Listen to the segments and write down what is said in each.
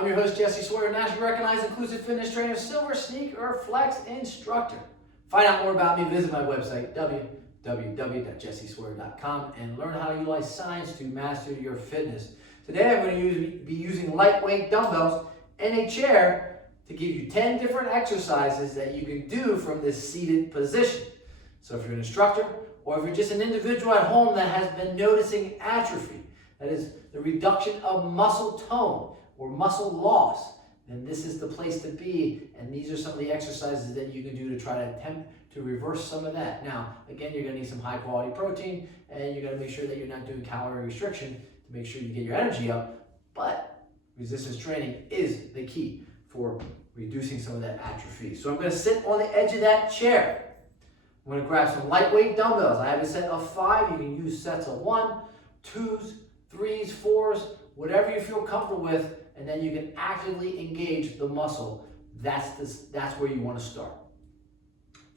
I'm your host, Jesse Sawyer, nationally recognized inclusive fitness trainer, SilverSneaker Flex instructor. Find out more about me, visit my website, www.jessesawyer.com, and learn how to utilize science to master your fitness. Today, I'm going to be using lightweight dumbbells and a chair to give you 10 different exercises that you can do from this seated position. So if you're an instructor, or if you're just an individual at home that has been noticing atrophy, that is the reduction of muscle tone or muscle loss, then this is the place to be. And these are some of the exercises that you can do to try to attempt to reverse some of that. Now, again, you're going to need some high quality protein, and you're going to make sure that you're not doing calorie restriction to make sure you get your energy up. But resistance training is the key for reducing some of that atrophy. So I'm going to sit on the edge of that chair. I'm going to grab some lightweight dumbbells. I have a set of 5. You can use sets of 1, 2s, 3s, 4s, whatever you feel comfortable with, and then you can actively engage the muscle. That's where you want to start.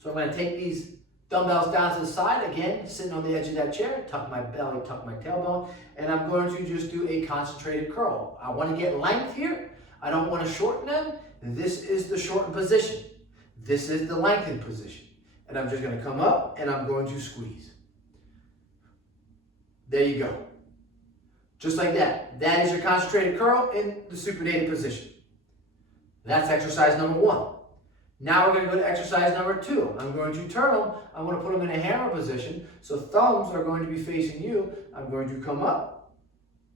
So I'm going to take these dumbbells down to the side, again, sitting on the edge of that chair, tuck my belly, tuck my tailbone, and I'm going to just do a concentrated curl. I want to get length here. I don't want to shorten them. This is the shortened position. This is the lengthened position. And I'm just going to come up and I'm going to squeeze. There you go. Just like that. That is your concentrated curl in the supinated position. That's exercise number 1. Now we're going to go to exercise number 2. I'm going to turn them. I'm going to put them in a hammer position. So thumbs are going to be facing you. I'm going to come up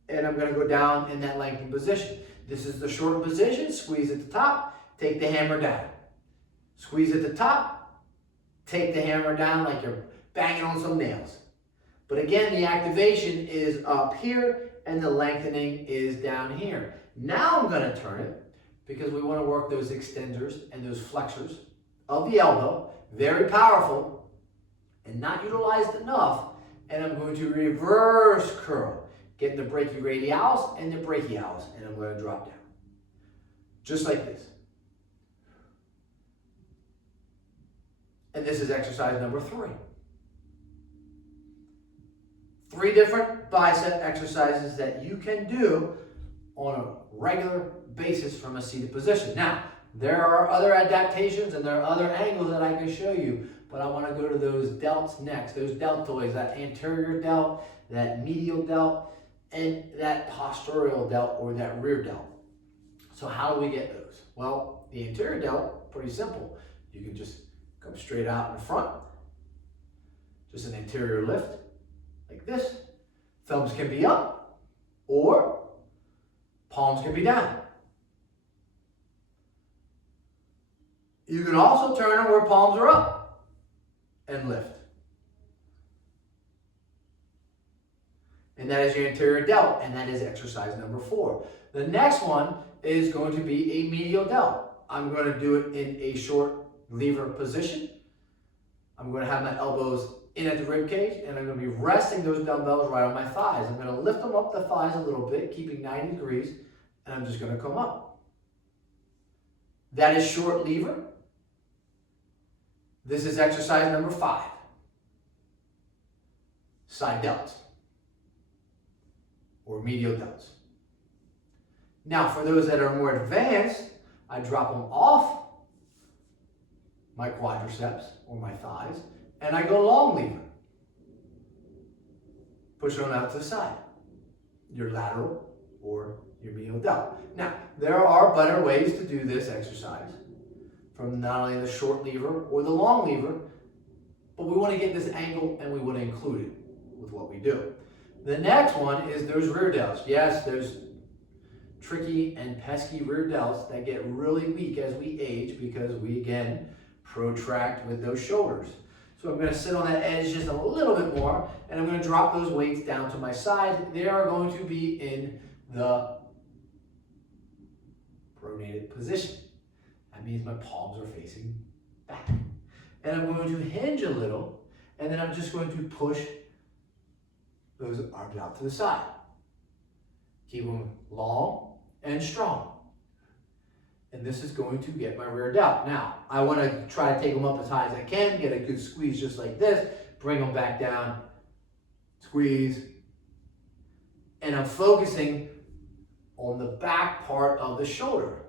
and I'm going to go down in that lengthened position. This is the shortened position. Squeeze at the top. Take the hammer down. Squeeze at the top. Take the hammer down like you're banging on some nails. But again, the activation is up here and the lengthening is down here. Now I'm going to turn it because we want to work those extenders and those flexors of the elbow. Very powerful and not utilized enough. And I'm going to reverse curl. Get the brachioradialis and the brachialis, and I'm going to drop down. Just like this. And this is exercise number 3. 3 different bicep exercises that you can do on a regular basis from a seated position. Now, there are other adaptations and there are other angles that I can show you, but I want to go to those delts next, those deltoids, that anterior delt, that medial delt, and that posterolateral delt or that rear delt. So how do we get those? Well, the anterior delt, pretty simple. You can just come straight out in front, just an anterior lift like this. Thumbs can be up or palms can be down. You can also turn them where palms are up and lift. And that is your anterior delt, and that is exercise number 4. The next one is going to be a medial delt. I'm going to do it in a short lever position. I'm going to have my elbows in at the rib cage, and I'm going to be resting those dumbbells right on my thighs. I'm going to lift them up the thighs a little bit, keeping 90 degrees, and I'm just going to come up. That is short lever. This is exercise number 5. Side delts or medial delts. Now, for those that are more advanced, I drop them off my quadriceps or my thighs, and I go long lever. Push them out to the side. Your lateral or your medial delt. Now, there are better ways to do this exercise from not only the short lever or the long lever, but we want to get this angle and we want to include it with what we do. The next one is those rear delts. Yes, there's tricky and pesky rear delts that get really weak as we age because we, again, protract with those shoulders. So I'm going to sit on that edge just a little bit more, and I'm going to drop those weights down to my side. They are going to be in the pronated position. That means my palms are facing back. And I'm going to hinge a little, and then I'm just going to push those arms out to the side. Keep them long and strong. And this is going to get my rear delt. Now, I want to try to take them up as high as I can, get a good squeeze just like this, bring them back down, squeeze, and I'm focusing on the back part of the shoulder.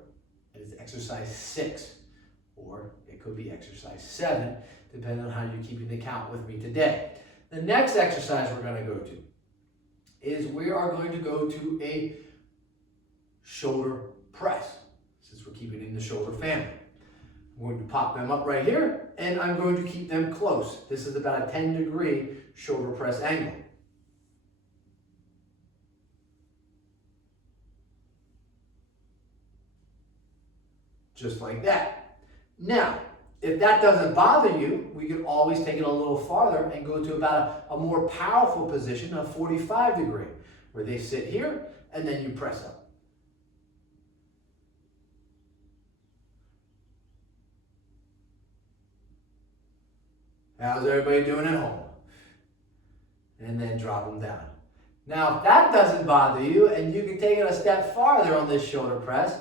That is exercise 6, or it could be exercise 7, depending on how you're keeping the count with me today. The next exercise we're going to go to is we are going to go to a shoulder press, since we're keeping in the shoulder family. I'm going to pop them up right here, and I'm going to keep them close. This is about a 10-degree shoulder press angle. Just like that. Now, if that doesn't bother you, we can always take it a little farther and go to about a more powerful position of 45 degree, where they sit here and then you press up. How's everybody doing at home? And then drop them down. Now, if that doesn't bother you and you can take it a step farther on this shoulder press,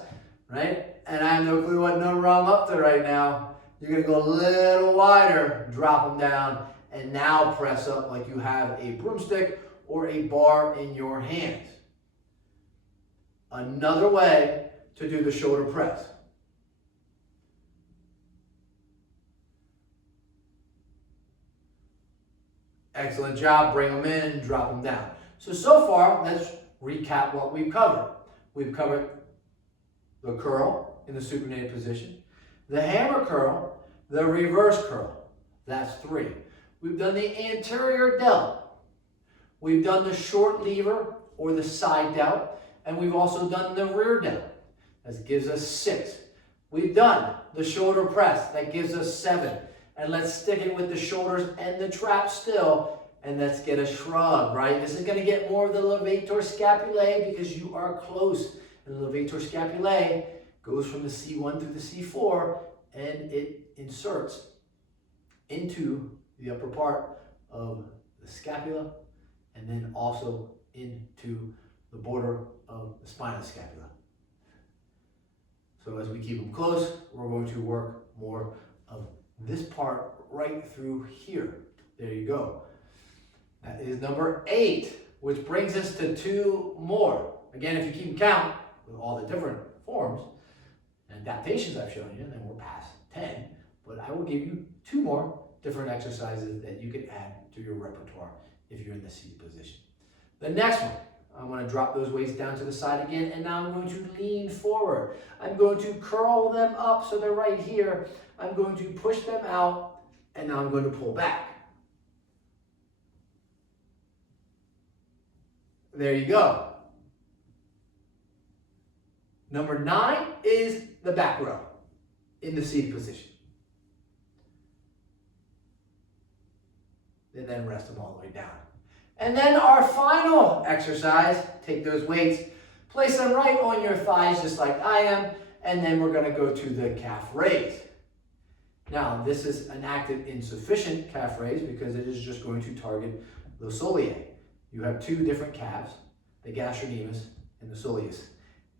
right? And I have no clue what number I'm up to right now. You're going to go a little wider, drop them down, and now press up like you have a broomstick or a bar in your hands. Another way to do the shoulder press. Excellent job. Bring them in and drop them down. So far, let's recap what we've covered. We've covered the curl in the supinated position, the hammer curl, the reverse curl. That's 3. We've done the anterior delt. We've done the short lever or the side delt, and we've also done the rear delt. That gives us 6. We've done the shoulder press. That gives us 7. And let's stick it with the shoulders and the trap still, and let's get a shrug, right? This is going to get more of the levator scapulae because you are close. And the levator scapulae goes from the C1 through the C4, and it inserts into the upper part of the scapula, and then also into the border of the spinal scapula. So as we keep them close, we're going to work more of this part right through here. There you go. That is number 8, which brings us to 2 more. Again, if you keep count with all the different forms and adaptations I've shown you, then we're past 10. But I will give you 2 more different exercises that you can add to your repertoire if you're in the seated position. The next one, I'm going to drop those weights down to the side again, and now I'm going to lean forward. I'm going to curl them up so they're right here. I'm going to push them out, and now I'm going to pull back. There you go. Number 9 is the back row in the seated position. And then rest them all the way down. And then our final exercise, take those weights, place them right on your thighs just like I am, and then we're going to go to the calf raise. Now, this is an active insufficient calf raise because it is just going to target the soleus. You have 2 different calves, the gastrocnemius and the soleus.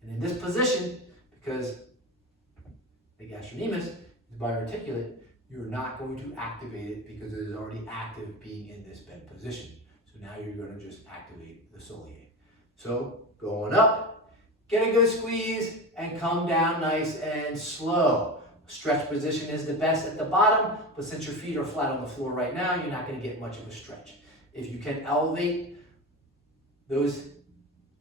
And in this position, because the gastrocnemius is biarticulate, you're not going to activate it because it is already active being in this bent position. So now you're going to just activate the soleus. So going up, get a good squeeze, and come down nice and slow. Stretch position is the best at the bottom, but since your feet are flat on the floor right now, you're not going to get much of a stretch. If you can elevate those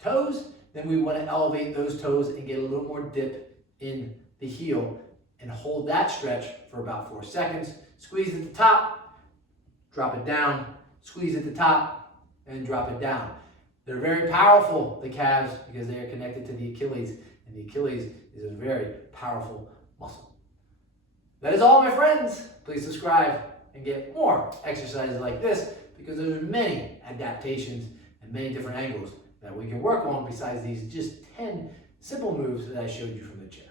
toes, then we want to elevate those toes and get a little more dip in the heel and hold that stretch for about 4 seconds. Squeeze at the top, drop it down, squeeze at the top, and drop it down. They're very powerful, the calves, because they are connected to the Achilles, and the Achilles is a very powerful muscle. That is all, my friends. Please subscribe and get more exercises like this, because there's many adaptations and many different angles that we can work on besides these just 10 simple moves that I showed you from the chair.